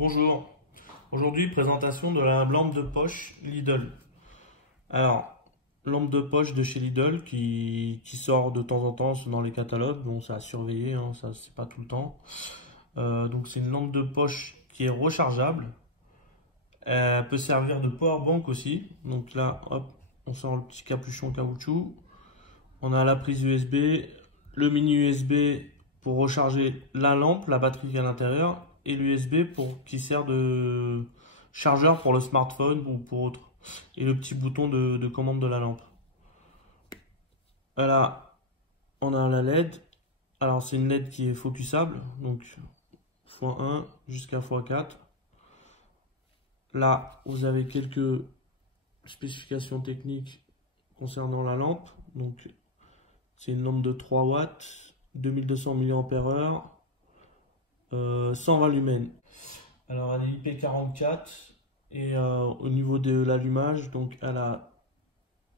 Bonjour, aujourd'hui présentation de la lampe de poche Lidl. Alors, lampe de poche de chez Lidl qui sort de temps en temps dans les catalogues, bon ça à surveiller, hein, ça c'est pas tout le temps. Donc c'est une lampe de poche qui est rechargeable, elle peut servir de power bank aussi. Donc là, hop, on sort le petit capuchon caoutchouc, on a la prise USB, le mini USB pour recharger la lampe, la batterie qui est à l'intérieur, et l'USB qui sert de chargeur pour le smartphone ou pour autre, et le petit bouton de commande de la lampe. Là on a la LED. Alors c'est une LED qui est focusable, donc x1 jusqu'à x4. Là vous avez quelques spécifications techniques concernant la lampe. Donc c'est une lampe de 3 watts, 2200 mAh, 120 lumens. Alors elle est IP44 et au niveau de l'allumage, donc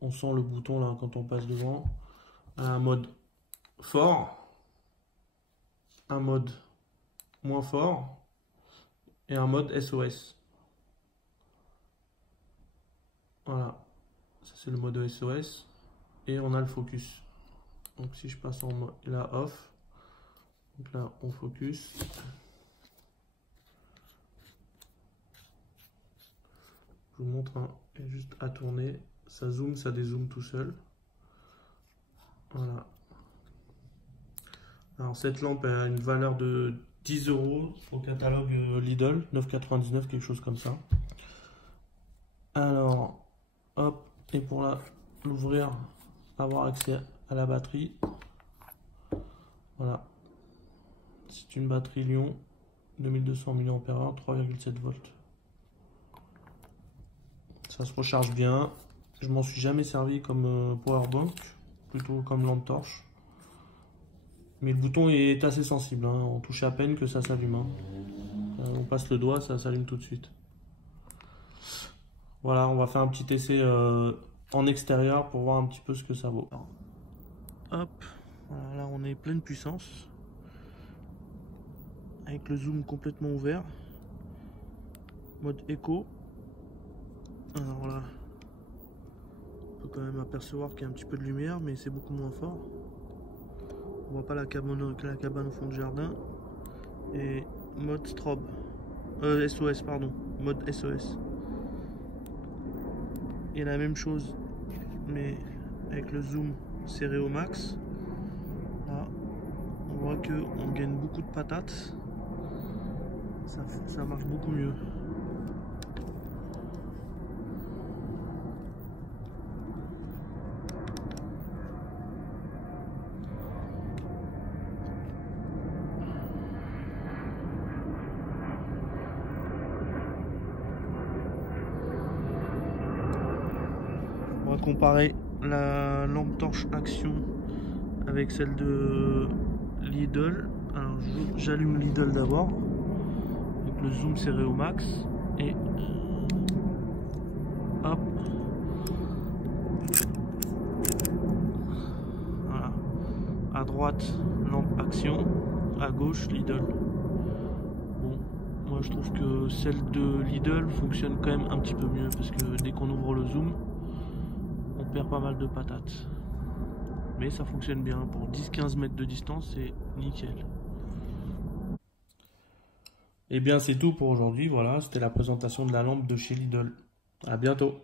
on sent le bouton là quand on passe devant. Elle a un mode fort, un mode moins fort et un mode SOS. Voilà, ça c'est le mode SOS et on a le focus. Donc si je passe en mode là off, donc là on focus. Je vous montre, hein, juste à tourner, ça zoome, ça dézoome tout seul. Voilà. Alors cette lampe a une valeur de 10 € au catalogue Lidl, 9,99 quelque chose comme ça. Alors, hop, et pour l'ouvrir, avoir accès à la batterie. Voilà. C'est une batterie Lion, 2200 mAh, 3,7 volts. Ça se recharge bien. Je m'en suis jamais servi comme powerbank, plutôt comme lampe torche. Mais le bouton est assez sensible, hein. On touche à peine que ça s'allume, hein. On passe le doigt, ça s'allume tout de suite. Voilà, on va faire un petit essai en extérieur pour voir un petit peu ce que ça vaut. Hop, voilà, là on est pleine puissance. Avec le zoom complètement ouvert. Mode écho. Alors là, on peut quand même apercevoir qu'il y a un petit peu de lumière, mais c'est beaucoup moins fort. On voit pas la cabane au fond du jardin. Et mode strobe. SOS, pardon. Mode SOS. Et la même chose, mais avec le zoom serré au max. Là, on voit qu'on gagne beaucoup de patates. Ça marche beaucoup mieux. On va comparer la lampe torche Action avec celle de Lidl. Alors j'allume Lidl d'abord, avec le zoom serré au max, et hop, voilà. À droite lampe Action, à gauche Lidl. Bon, moi je trouve que celle de Lidl fonctionne quand même un petit peu mieux, parce que dès qu'on ouvre le zoom, on perd pas mal de patates. Mais ça fonctionne bien. Pour 10-15 mètres de distance, c'est nickel. Et bien c'est tout pour aujourd'hui. Voilà, c'était la présentation de la lampe de chez Lidl. À bientôt.